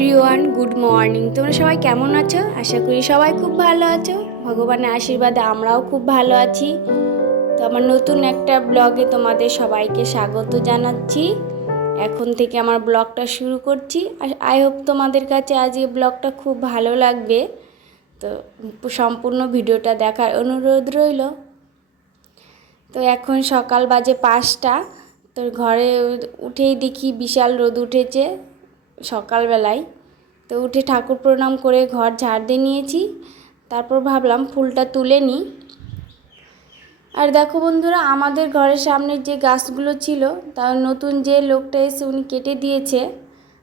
Everyone good morning তোমরা সবাই কেমন আছো? আশা করি সবাই খুব ভালো আছো। ভগবানের আশীর্বাদে আমরাও খুব ভালো আছি। তো আমার নতুন একটা ব্লগে তোমাদের সবাইকে স্বাগত জানাচ্ছি। এখন থেকে আমার ব্লগটা শুরু করছি। আই হোপ তোমাদের কাছে আজ এই ব্লগটা খুব ভালো লাগবে। তো সম্পূর্ণ ভিডিওটা দেখার অনুরোধ রইল। তো এখন সকাল বাজে পাঁচটা। তোর ঘরে উঠেই দেখি বিশাল রোদ উঠেছে। সকালবেলায়। তো উঠে ঠাকুর প্রণাম করে ঘর ঝাড় দিয়ে নিয়েছি। তারপর ভাবলাম ফুলটা তুলে নিই আর দেখো বন্ধুরা, আমাদের ঘরের সামনে যে গাছগুলো ছিল, তার নতুন যে লোকটা এসে উনি কেটে দিয়েছে,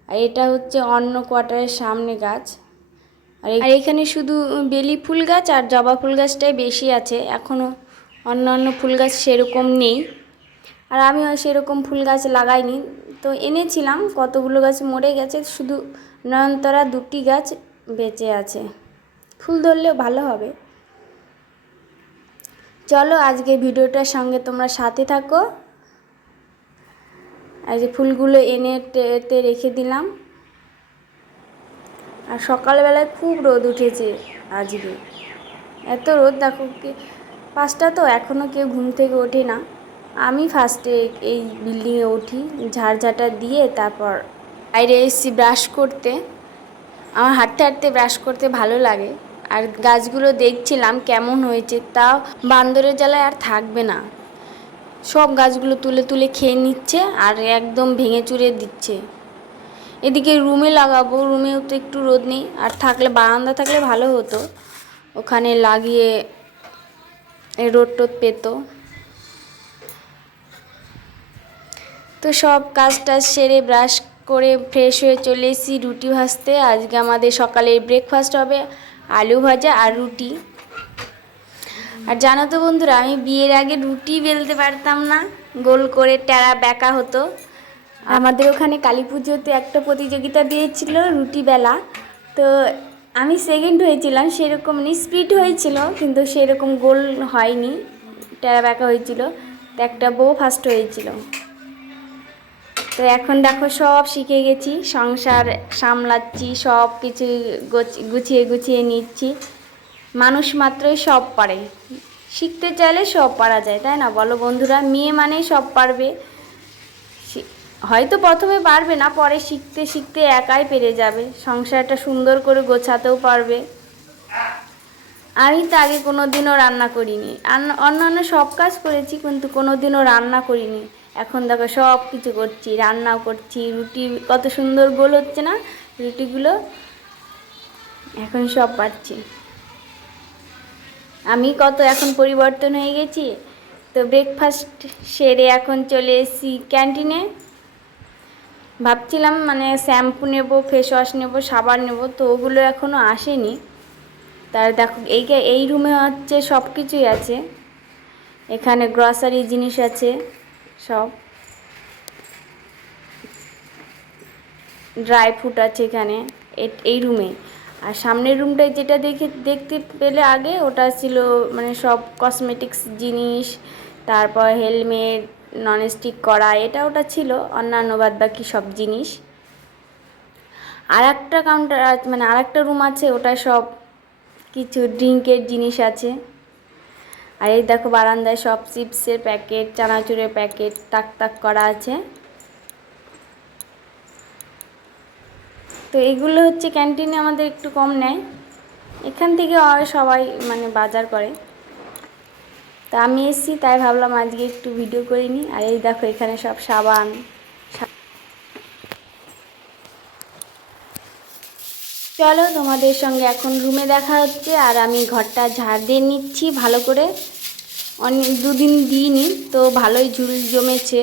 আর এটা হচ্ছে অন্য কোয়ার্টারের সামনে গাছ। আর আর এখানে শুধু বেলি ফুল গাছ আর জবা ফুল গাছটাই বেশি আছে। এখনও অন্য অন্য ফুল গাছ সেরকম নেই। আর আমিও সেরকম ফুল গাছ লাগাইনি। তো এনেছিলাম, কতগুলো গাছ মরে গেছে, শুধু নয়নতরা দুটি গাছ বেঁচে আছে। ফুল ধরলেও ভালো হবে। চলো আজকে ভিডিওটার সঙ্গে তোমরা সাথে থাকো। আর যে ফুলগুলো এনে ট্রেতে রেখে দিলাম। আর সকালবেলায় খুব রোদ উঠেছে আজকে। এত রোদ, দেখো কি, পাঁচটা তো এখনও কেউ ঘুম থেকে ওঠে না। আমি ফার্স্টে এই বিল্ডিংয়ে উঠি, ঝাড়ঝাটা দিয়ে তারপর বাইরে এসেছি ব্রাশ করতে। আমার হাঁটতে হাঁটতে ব্রাশ করতে ভালো লাগে। আর গাছগুলো দেখছিলাম কেমন হয়েছে, তাও বান্দরের জ্বালায় আর থাকবে না। সব গাছগুলো তুলে তুলে খেয়ে নিচ্ছে আর একদম ভেঙে চুরে দিচ্ছে। এদিকে রুমে লাগাবো রুমেও তো একটু রোদ নেই। আর থাকলে, বারান্দা থাকলে ভালো হতো। ওখানে লাগিয়ে রোদ টোদ পেতো। তো সব কাজ টাজ সেরে ব্রাশ করে ফ্রেশ হয়ে চলে এসেছি রুটি ভাজতে। আজকে আমাদের সকালের ব্রেকফাস্ট হবে আলু ভাজা আর রুটি। আর জানো তো বন্ধুরা, আমি বিয়ের আগে রুটি বেলতে পারতাম না, গোল করে টেরা বেঁকা হতো। আমাদের ওখানে কালী পুজোতে একটা প্রতিযোগিতা দিয়েছিল রুটি বেলা। তো আমি সেকেন্ড হয়েছিলাম, সেরকম স্পিড হয়েছিল, কিন্তু সেরকম গোল হয়নি, টেরা বেঁকা হয়েছিল। তো একটা বউ ফার্স্ট হয়েছিল। তো এখন দেখো সব শিখে গেছি, সংসার সামলাচ্ছি, সব কিছু গুছিয়ে গুছিয়ে নিচ্ছি। মানুষ মাত্রই সব পারে। শিখতে চাইলে সব পারা যায়, তাই না? বলো বন্ধুরা, মেয়ে মানেই সব পারবে। হয়তো প্রথমে পারবে না, পরে শিখতে শিখতে একাই পেরে যাবে। সংসারটা সুন্দর করে গোছাতেও পারবে। আমি তো আগে কোনো দিনও রান্না করিনি। অন্যান্য সব কাজ করেছি, কিন্তু কোনো দিনও রান্না করিনি। এখন দেখো সব কিছু করছি, রান্নাও করছি, রুটি কত সুন্দর গোল হচ্ছে না? রুটিগুলো এখন সব পারছি। আমি কত এখন পরিবর্তন হয়ে গেছি? তো ব্রেকফাস্ট সেরে এখন চলে এসেছি ক্যান্টিনে ভাবছিলাম মানে শ্যাম্পু নেব ফেস ওয়াশ নেব, সাবান নেব, তো ওগুলো এখনও আসেনি। তার দেখো, এই এই রুমে হচ্ছে সব কিছুই আছে। এখানে গ্রসারি জিনিস আছে। সব। ড্রাই ফ্রুট আছে এখানে এই রুমে আর সামনের রুমটায় যেটা দেখে, দেখতে পেলে আগে, ওটা ছিল মানে সব কসমেটিক্স জিনিস, তারপর হেলমেট ননস্টিক করা, এটা ওটা ছিল, অন্যান্য বাদ বাকি সব জিনিস। আর একটা কাউন্টার মানে আর একটা রুম আছে, ওটা সব কিছু ড্রিঙ্কের জিনিস আছে। আর এই দেখো বারান্দায় সব চিপসের প্যাকেট, চানাচুরের প্যাকেট তাক তাক করা আছে। তো এগুলো হচ্ছে ক্যান্টিনে আমাদের একটু কম নেয়। এখান থেকে সবাই মানে বাজার করে। তা আমি এসেছি, তাই ভাবলাম আজকে একটু ভিডিও করে নিই আর এই দেখো এখানে সব সাবান চলো তোমাদের সঙ্গে এখন রুমে দেখা হচ্ছে, আর আমি ঘরটা ঝাড় দিয়ে নিচ্ছি ভালো করে। অনেক, দুদিন দিইনি, তো ভালোই ঝুল জমেছে।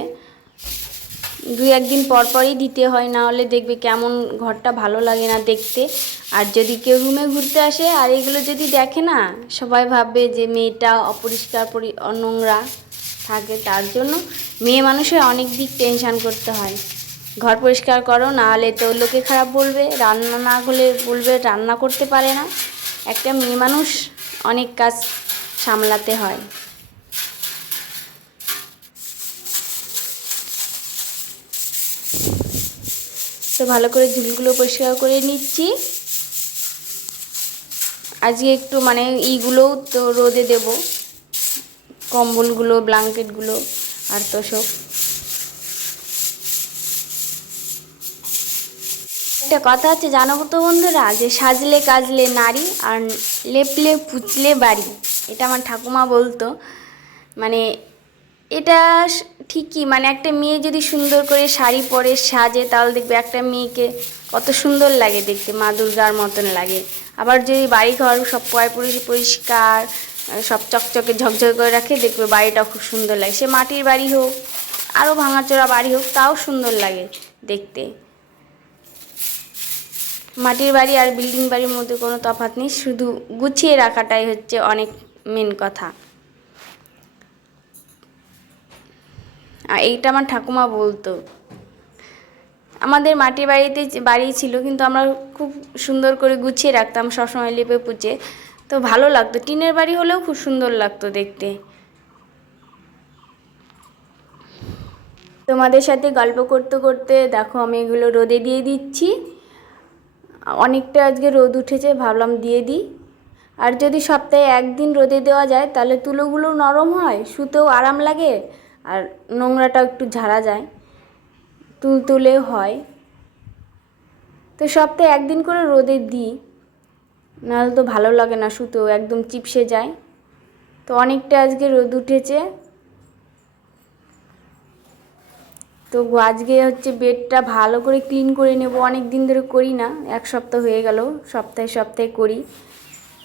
দুই একদিন পর পরই দিতে হয়, না হলে দেখবে কেমন ঘরটা ভালো লাগে না দেখতে। আর যদি কেউ রুমে ঘুরতে আসে, আর এগুলো যদি দেখে না, সবাই ভাববে যে মেয়েটা অপরিষ্কার, পরি নোংরা থাকে। তার জন্য মেয়ে মানুষের অনেক দিক টেনশান করতে হয়। ঘর পরিষ্কার করো, না হলে তো লোকে খারাপ বলবে। রান্না না হলে বলবে, রান্না করতে পারে না। একটা মেয়ে মানুষ অনেক কাজ সামলাতে হয়। তো ভালো করে ঝুলগুলো পরিষ্কার করে নিচ্ছি। আজকে একটু মানে ইগুলোও তো রোদে দেব। কম্বলগুলো, ব্ল্যাঙ্কেটগুলো আর তো সব। একটা কথা আছে জানো তো বন্ধুরা, যে সাজলে কাজলে নারী আর লেপলে পুচলে বাড়ি। এটা আমার ঠাকুমা বলতো। মানে এটা ঠিকই মানে একটা মেয়ে যদি সুন্দর করে শাড়ি পরে সাজে, তাহলে দেখবে একটা মেয়েকে কত সুন্দর লাগে দেখতে, মা দুর্গার মতন লাগে। আবার যদি বাড়ি ঘর সব পয়, পরি- পরিষ্কার সব চকচকে ঝকঝক করে রাখে, দেখবে বাড়িটা খুব সুন্দর লাগে। সে মাটির বাড়ি হোক, আরও ভাঙাচোরা বাড়ি হোক, তাও সুন্দর লাগে দেখতে। মাটির বাড়ি আর বিল্ডিং বাড়ির মধ্যে কোনো তফাৎ নেই, শুধু গুছিয়ে রাখাটাই হচ্ছে অনেক মেন কথা। আর এইটা আমার ঠাকুমা বলতো। আমাদের মাটির বাড়িতে বাড়ি ছিল, কিন্তু আমরা খুব সুন্দর করে গুছিয়ে রাখতাম, সবসময় লেপে পুচে। তো ভালো লাগতো, টিনের বাড়ি হলেও খুব সুন্দর লাগতো দেখতে। তোমাদের সাথে গল্প করতে করতে দেখো, আমি এগুলো রোদে দিয়ে দিচ্ছি। অনেকটা আজকে রোদ উঠেছে, ভাবলাম দিয়ে দিই। আর যদি সপ্তাহে একদিন রোদে দেওয়া যায়, তাহলে তুলোগুলো নরম হয়, শুতেও আরাম লাগে, আর নোংরাটাও একটু ঝাড়া যায় তুলতুলে হয়। তো সপ্তাহে একদিন করে রোদে দিই, নাহলে তো ভালো লাগে না, শুতেও একদম চিপসে যায়। তো অনেকটা আজকে রোদ উঠেছে। তো আজকে হচ্ছে বেডটা ভালো করে ক্লিন করে নেব। অনেক দিন ধরে করি না, এক সপ্তাহ হয়ে গেল, সপ্তাহে সপ্তাহে করি।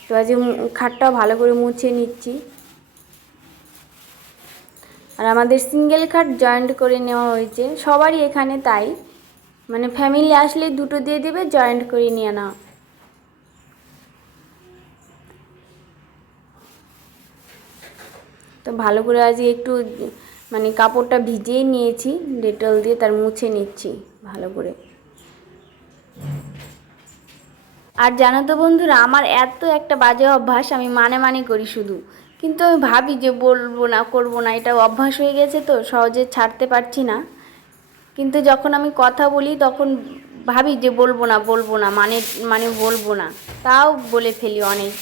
তো আজকে খাটটাও ভালো করে মুছে নিচ্ছি। আর আমাদের সিঙ্গেল খাট জয়েন্ট করে নেওয়া হয়েছে, সবারই এখানে তাই। মানে ফ্যামিলি আসলে দুটো দিয়ে দেবে, জয়েন্ট করে নিয়ে নাও। তো ভালো করে আজকে একটু মানে কাপড়টা ভিজিয়ে নিয়েছি, ডেটল দিয়ে তার মুছে নিচ্ছি, ভালো করে। আর জানো তো বন্ধুরা, আমার এত একটা বাজে অভ্যাস, আমি মানে মানে করি শুধু। কিন্তু আমি ভাবি যে বলব না, করব না, এটা অভ্যাস হয়ে গেছে তো, সহজে ছাড়তে পারছি না। কিন্তু যখন আমি কথা বলি, তখন ভাবি যে বলব না বলব না মানে মানে বলব না। তাও বলে ফেলি অনেক।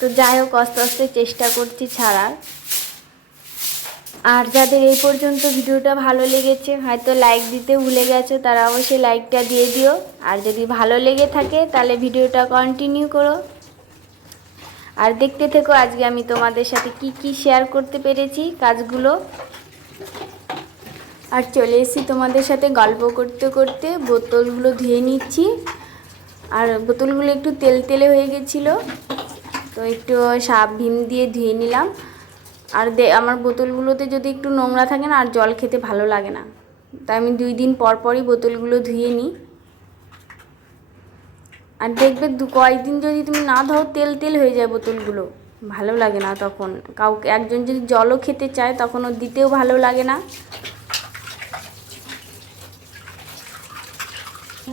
তো যাই হোক, আস্তে আস্তে চেষ্টা করছি ছাড়ার। আর যাদের এই পর্যন্ত ভিডিওটা ভালো লেগেছে, হয়তো লাইক দিতে ভুলে গেছো, তারা অবশ্যই লাইকটা দিয়ে দিও। আর যদি ভালো লেগে থাকে, তাহলে ভিডিওটা কন্টিনিউ করো। আর দেখতে থেকো, আজকে আমি তোমাদের সাথে কি কি শেয়ার করতে পেরেছি কাজগুলো। আর চলে এসেছি তোমাদের সাথে গল্প করতে করতে, বোতলগুলো ধুয়ে নিচ্ছি। আর বোতলগুলো একটু তেল তেলে হয়ে গেছিল, তো একটু সাপ ভীম দিয়ে ধুয়ে নিলাম। আর দে, আমার বোতলগুলোতে যদি একটু নোংরা থাকে না, আর জল খেতে ভালো লাগে না। তাই আমি দুই দিন পর পরই বোতলগুলো ধুয়ে নিই। আর দেখবে দু কয়েকদিন যদি তুমি না ধো তেল তেল হয়ে যায় বোতলগুলো। ভালো লাগে না তখন। কাউকে, একজন যদি জলও খেতে চায়, তখন ও দিতেও ভালো লাগে না।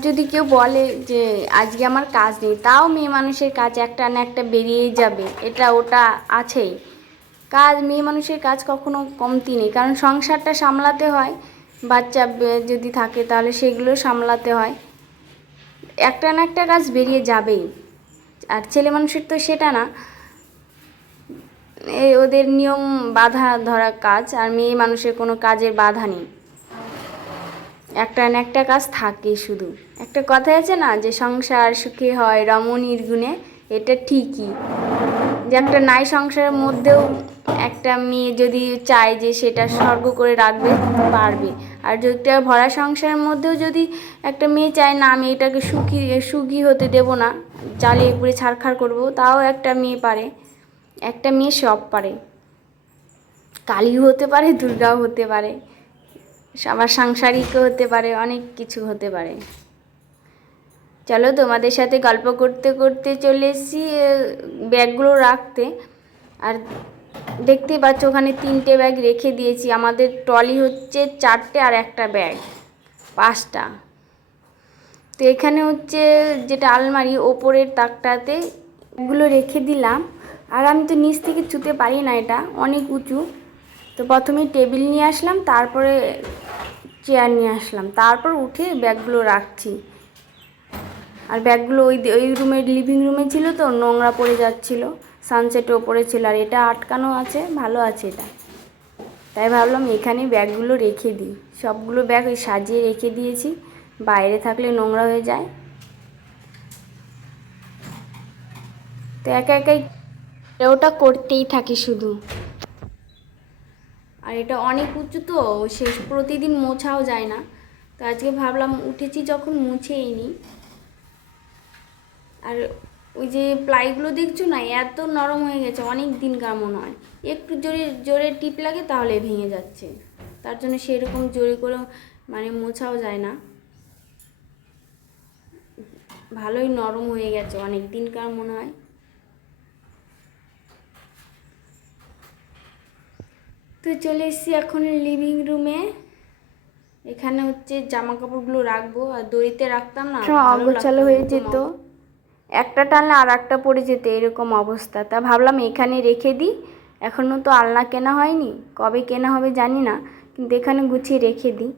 যদি কেউ বলে যে, আজকে আমার কাজ নেই। তাও মেয়ে মানুষের কাজ একটা না একটা বেরিয়েই যাবে। এটা ওটা আছেই। কাজ, মেয়ে মানুষের কাজ কখনো কমতি নেই। কারণ সংসারটা সামলাতে হয়, বাচ্চা যদি থাকে তাহলে সেগুলো সামলাতে হয়। একটা না একটা কাজ বেরিয়ে যাবেই। আর ছেলে মানুষের তো সেটা না। ওদের নিয়ম বাধা ধরা কাজ, আর মেয়ে মানুষের কোনো কাজের বাধা নেই। একটা না একটা কাজ থাকে শুধু। একটা কথা আছে না যে সংসার সুখে হয়, রমণীর গুণে, এটা ঠিকই। যে একটা নাই সংসারের মধ্যেও একটা মেয়ে যদি চায় যে সেটা স্বর্গ করে রাখবে, পারবে। আর যদি একটা ভরা সংসারের মধ্যেও যদি একটা মেয়ে চায়, না, আমি এটাকে সুখী সুখী হতে দেব না, জ্বালিয়ে পুড়ে ছাড়খাড় করব, তাও একটা মেয়ে পারে, একটা মেয়ে সব পারে। কালীও হতে পারে, দুর্গাও হতে পারে, আবার সাংসারিকও হতে পারে, অনেক কিছু হতে পারে। চলো তোমাদের সাথে গল্প করতে করতে চলে এসেছি ব্যাগগুলো রাখতে। আর দেখতেই পাচ্ছ ওখানে তিনটে ব্যাগ রেখে দিয়েছি। আমাদের ট্রলি হচ্ছে চারটে আর একটা ব্যাগ, পাঁচটা। তো এখানে হচ্ছে যেটা আলমারি, ওপরের তাকটাতে এগুলো রেখে দিলাম। আর আমি তো নিচ থেকে ছুতে পারি না এটা, অনেক উঁচু। তো প্রথমে টেবিল নিয়ে আসলাম, তারপরে চেয়ার নিয়ে আসলাম। তারপর উঠে ব্যাগগুলো রাখছি। আর ব্যাগগুলো ওই ওই রুমের লিভিং রুমে ছিল তো নোংরা পড়ে যাচ্ছিল। সানসেটের ওপরে ছিল আর এটা আটকানো আছে ভালো আছে এটা। তাই ভাবলাম এখানে ব্যাগগুলো রেখে দিই। সবগুলো ব্যাগ ওই সাজিয়ে রেখে দিয়েছি বাইরে থাকলে নোংরা হয়ে যায়। তো একা একাই ওটা করতেই থাকি শুধু। আর এটা অনেক উঁচু তো শেষ প্রতিদিন মোছাও যায় না। তো আজকে ভাবলাম উঠেছি যখন মুছেই নিই আর ওই যে প্লাইগুলো দেখছ না এত নরম হয়ে গেছে অনেক দিনকার মনে হয় একটু জোরে জোরে টিপ লাগে তাহলে ভেঙে যাচ্ছে। তার জন্য সেরকম জোরে করে মানে মোছাও যায় না। ভালোই নরম হয়ে গেছে অনেক দিনকার মনে হয় তো চলে এসেছি এখন লিভিং রুমে এখানে হচ্ছে জামা কাপড়গুলো রাখব আর দড়িতে রাখতাম না অগোছালো হয়ে যেত। একটা টানলে আর একটা পড়ে যেতে এরকম অবস্থা। তা ভাবলাম এখানে রেখে দিই। এখনও তো আলনা কেনা হয়নি। কবে কেনা হবে জানি না, কিন্তু এখানে গুছিয়ে রেখে দিই।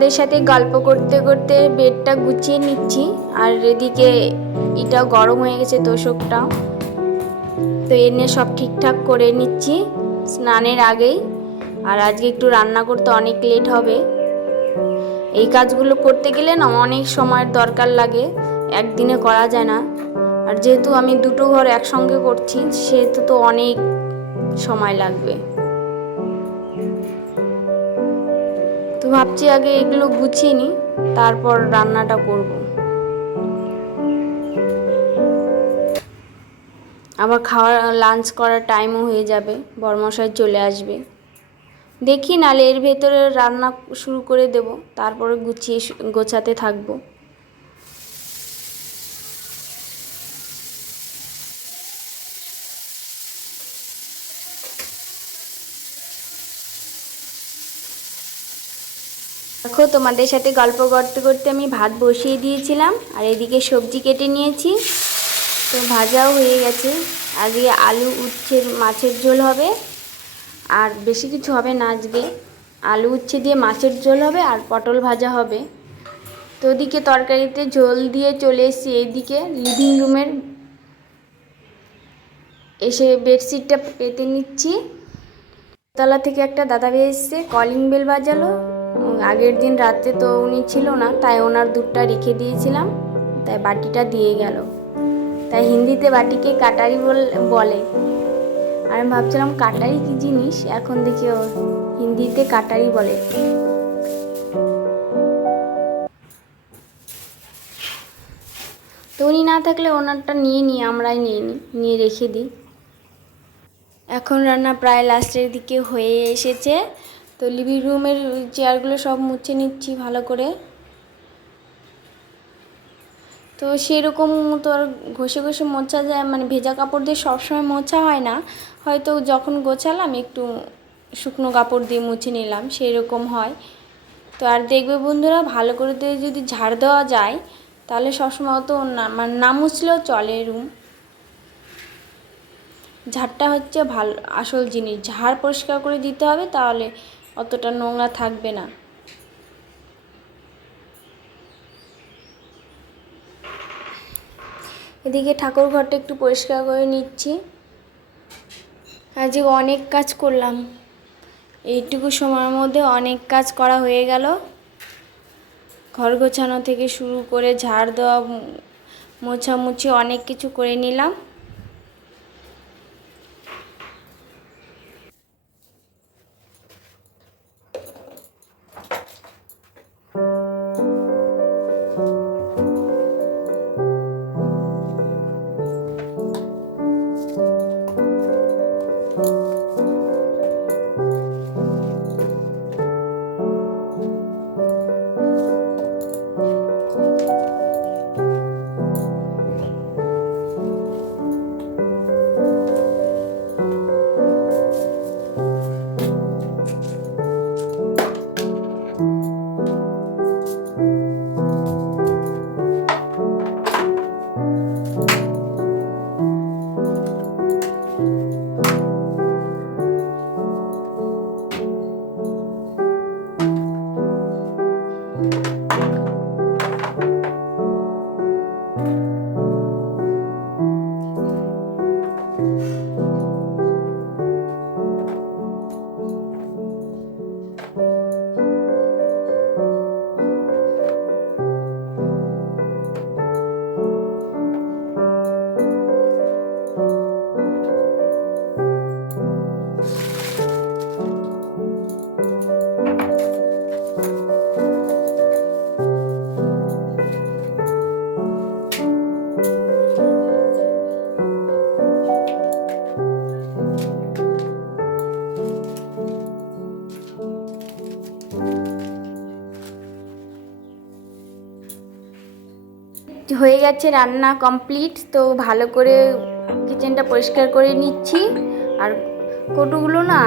তোমাদের সাথে গল্প করতে করতে বেডটা গুছিয়ে নিচ্ছি। আর এদিকে এটাও গরম হয়ে গেছে তোষকটাও তো এনে সব ঠিকঠাক করে নিচ্ছি স্নানের আগেই। আর আজকে একটু রান্না করতে অনেক লেট হবে। এই কাজগুলো করতে গেলে না অনেক সময়ের দরকার লাগে, একদিনে করা যায় না। আর যেহেতু আমি দুটো ঘর একসঙ্গে করছি, সেহেতু তো অনেক সময় লাগবে। ভাবছি আগে এগুলো গুছিয়ে নিই, তারপর রান্নাটা করব। আবার খাওয়ার লাঞ্চ করার টাইমও হয়ে যাবে, বরমশাই চলে আসবে। দেখি নালে এর ভেতরে রান্না শুরু করে দেব, তারপরে গুছিয়ে গোছাতে থাকব। দেখো, তোমাদের সাথে গল্প করতে করতে আমি ভাত বসিয়ে দিয়েছিলাম, আর এদিকে সবজি কেটে নিয়েছি। তো ভাজাও হয়ে গেছে। আজকে আলু উচ্ছের মাছের ঝোল হবে, আর বেশি কিছু হবে না আজকে। আলু উচ্ছে দিয়ে মাছের ঝোল হবে, আর পটল ভাজা হবে। তো ওদিকে তরকারিতে ঝোল দিয়ে চলে এসেছি এইদিকে লিভিং রুমের। এসে বেডশিটটা পেতে নিচ্ছি। তলা থেকে একটা দাদা ভাই এসছে, কলিং বেল বাজালো। আগের দিন রাতে তো উনি ছিল না, তাই ওনার দুধটা রেখে দিয়েছিলাম। তাই বাটিটা দিয়ে গেল। তাই হিন্দিতে বাটিকে কাটারি বল- আমি ভাবছিলাম, কাটারি কি জিনিস? এখন দেখি ও হিন্দিতে কাটারি বলে। তো উনি না থাকলে ওনারটা নিয়ে নিই আমরাই নিয়ে নিই নিয়ে রেখে দিই। এখন রান্না প্রায় লাস্টের দিকে হয়ে এসেছে। তো লিভিং রুমের চেয়ারগুলো সব মুছে নিচ্ছি ভালো করে। তো সেরকম তো আর ঘষে ঘষে মোছা যায় মানে ভেজা কাপড় দিয়ে সবসময় মোছা হয় না। হয়তো যখন গোছালাম একটু শুকনো কাপড় দিয়ে মুছে নিলাম, সেরকম হয়। তো আর দেখবে বন্ধুরা, ভালো করে দিয়ে যদি ঝাড় দেওয়া যায়, তাহলে সবসময় অত না মানে না মুছলেও চলে রুম ঝাড়টা হচ্ছে ভালো, আসল জিনিস। ঝাড় পরিষ্কার করে দিতে হবে, তাহলে অতটা নোংরা থাকবে না। এদিকে ঠাকুর ঘরটা একটু পরিষ্কার করে নিচ্ছি। আজকে অনেক কাজ করলাম, এইটুকু সময়ের মধ্যে অনেক কাজ করা হয়ে গেল। ঘর গোছানো থেকে শুরু করে ঝাড় দেওয়া মোছামুছি অনেক কিছু করে নিলাম। হয়ে গেছে রান্না কমপ্লিট তো ভালো করে কিচেনটা পরিষ্কার করে নিচ্ছি। আর কটুগুলো না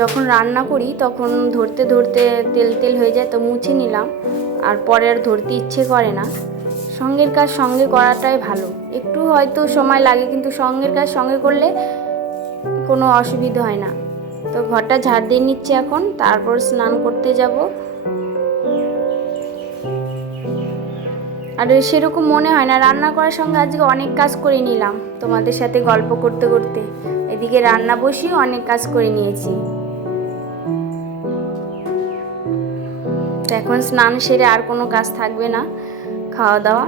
যখন রান্না করি তখন ধরতে ধরতে তেল তেল হয়ে যায়, তো মুছে নিলাম। আর পরে আর ধরতে ইচ্ছে করে না। সঙ্গের কাজ সঙ্গে করাটাই ভালো। একটু হয়তো সময় লাগে, কিন্তু সঙ্গের কাজ সঙ্গে করলে কোনো অসুবিধা হয় না। তো ঘরটা ঝাড় দিয়ে নিচ্ছি এখন, তারপর স্নান করতে যাব। আর সেরকম মনে হয় না। রান্না করার সঙ্গে আজকে অনেক কাজ করে নিলাম তোমাদের সাথে গল্প করতে করতে। এদিকে রান্না বসিয়ে অনেক কাজ করে নিয়েছি। এখন স্নান সেরে আর কোনো কাজ থাকবে না, খাওয়া দাওয়া।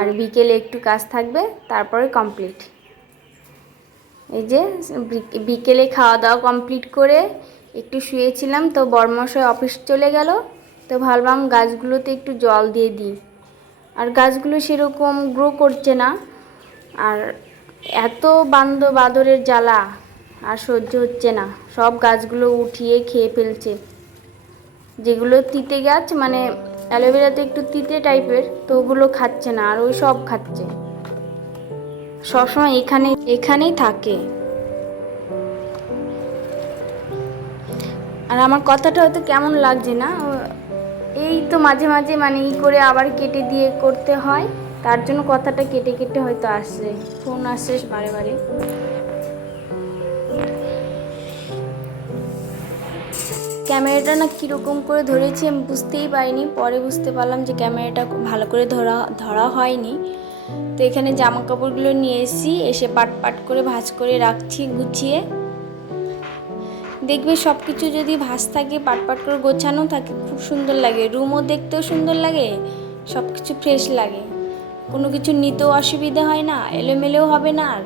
আর বিকেলে একটু কাজ থাকবে, তারপরে কমপ্লিট এই যে বিক- বিকেলে খাওয়া দাওয়া কমপ্লিট করে একটু শুয়েছিলাম, তো বর্মশাই অফিস চলে গেল। তো ভাবলাম গাছগুলোতে একটু জল দিয়ে দিই। আর গাছগুলো সেরকম গ্রো করছে না। আর এত বান্দ বাদরের জ্বালা আর সহ্য হচ্ছে না। সব গাছগুলো উঠিয়ে খেয়ে ফেলছে। যেগুলো তিতে গাছ মানে অ্যালোভেরাতে একটু তিতে টাইপের, তো ওগুলো খাচ্ছে না, আর ওই সব খাচ্ছে। সবসময় এখানে, এখানেই থাকে। আর আমার কথাটা হয়তো কেমন লাগছে না? ও- এই তো মাঝে মাঝে মানে ই করে আবার কেটে দিয়ে করতে হয়। তার জন্য কথাটা কেটে কেটে হয়তো আসছে। ফোন আসছে বারে বারে। ক্যামেরাটা না কীরকম করে ধরেছি আমি বুঝতেই পারিনি। পরে বুঝতে পারলাম যে ক্যামেরাটা ভালো করে ধরা ধরা হয়নি। তো এখানে জামা কাপড়গুলো নিয়ে এসি এসে পাট পাট করে ভাজ করে রাখছি, গুছিয়ে। দেখবে সব কিছু যদি ভাস থাকে পাট পাট করে গোছানো থাকে, খুব সুন্দর লাগে। রুমও দেখতেও সুন্দর লাগে সব কিছু ফ্রেশ লাগে। কোনো কিছু নিতেও অসুবিধা হয় না, এলোমেলেও হবে না আর।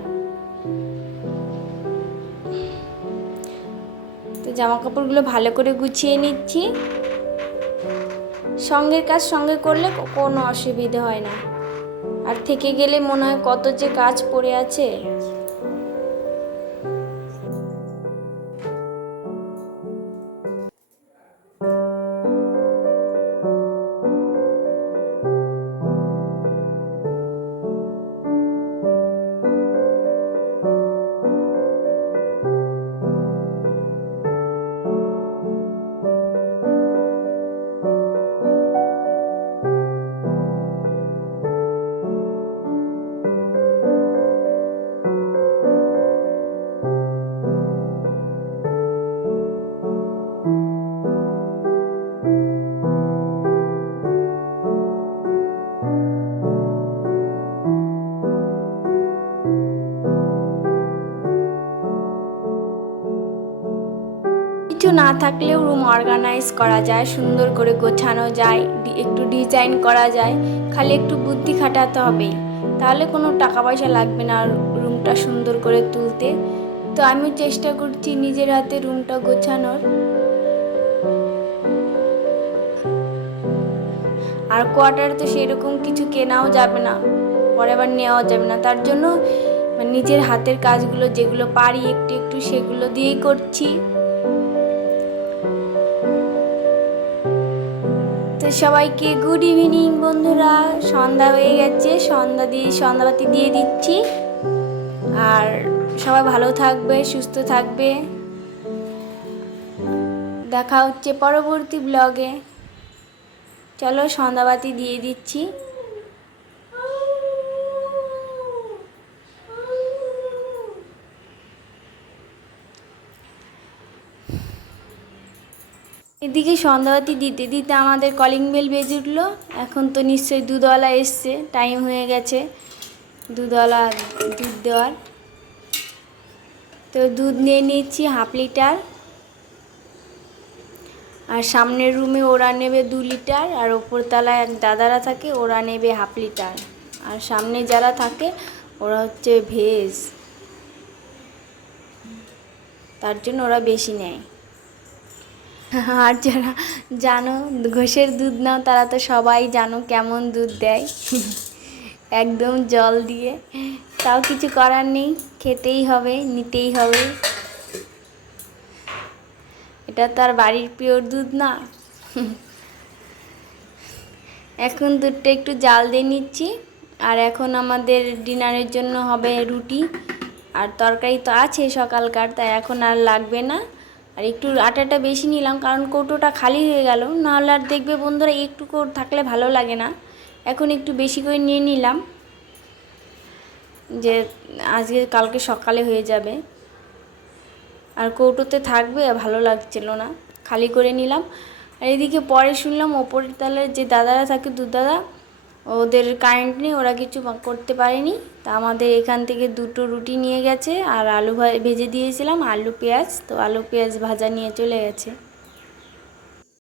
তো জামা কাপড়গুলো ভালো করে গুছিয়ে নিচ্ছি। সঙ্গের কাজ সঙ্গে করলে কোনো অসুবিধা হয় না। আর থেকে গেলে মনে হয় কত যে কাজ পড়ে আছে। থাকলেও রুম অর্গানাইজ করা যায়, সুন্দর করে গোছানো যায় একটু ডিজাইন করা যায়, খালি একটু বুদ্ধি খাটাতে হবে। তাহলে কোনো টাকা পয়সা লাগবে না রুমটা সুন্দর করে তুলতে। তো আমি চেষ্টা করছি নিজের হাতে রুমটা গোছানোর। আর কোয়ার্টার তো সেরকম কিছু কেনাও যাবে না, পরে আবার নেওয়া যাবে না। তার জন্য মানে নিজের হাতের কাজগুলো যেগুলো পারি, একটু একটু সেগুলো দিয়েই করছি। তো সবাইকে গুড ইভিনিং বন্ধুরা। সন্ধ্যা হয়ে গেছে, সন্ধ্যা দিয়ে, সন্ধ্যাবাতি দিয়ে দিচ্ছি। আর সবাই ভালো থাকবে, সুস্থ থাকবে। দেখা হচ্ছে পরবর্তী ব্লগে চলো সন্ধ্যাবাতি দিয়ে দিচ্ছি। এদিকে সন্ধ্যাবাতি দিতে দিতে আমাদের কলিং বেল বেজে উঠল। এখন তো নিশ্চয়ই দুধওয়ালা এসছে টাইম হয়ে গেছে। দুধওয়ালা দুধ দেওয়ার। তো দুধ নিয়ে নিচ্ছি হাফ লিটার আর সামনের রুমে ওরা নেবে দু লিটার আর ওপরতলায় এক দাদারা থাকে, ওরা নেবে হাফ লিটার আর সামনে যারা থাকে, ওরা হচ্ছে ভেজ। তার জন্য ওরা বেশি নেয়। আর যারা জানো, ঘোষের দুধ নাও, তারা তো সবাই জানো কেমন দুধ দেয়। একদম জল দিয়ে। তাও কিছু করার নেই, খেতেই হবে, নিতেই হবে। এটা তার বাড়ির পিওর দুধ না। এখন দুধটা একটু জাল দিয়ে নিচ্ছি। আর এখন আমাদের ডিনারের জন্য হবে রুটি। আর তরকারি তো আছে সকালকার, তাই এখন আর লাগবে না। আর একটু আটাটা বেশি নিলাম, কারণ কৌটোটা খালি হয়ে গেল। নাহলে আর দেখবে বন্ধুরা একটু কৌ- থাকলে ভালো লাগে না। এখন একটু বেশি করে নিয়ে নিলাম। যে আজকে কালকে সকালে হয়ে যাবে। আর কৌটোতে থাকবে ভালো লাগছিল না। খালি করে নিলাম। আর এদিকে পরে শুনলাম ওপরের তলার যে দাদারা থাকে, দুধ দাদা ওদের কারেন্ট নেই, ওরা কিছু করতে পারেনি। তা আমাদের এখান থেকে দুটো রুটি নিয়ে গেছে, আর আলু ভেজে দিয়েছিলাম, আলু পেঁয়াজ। তো আলু পেঁয়াজ ভাজা নিয়ে চলে গেছে।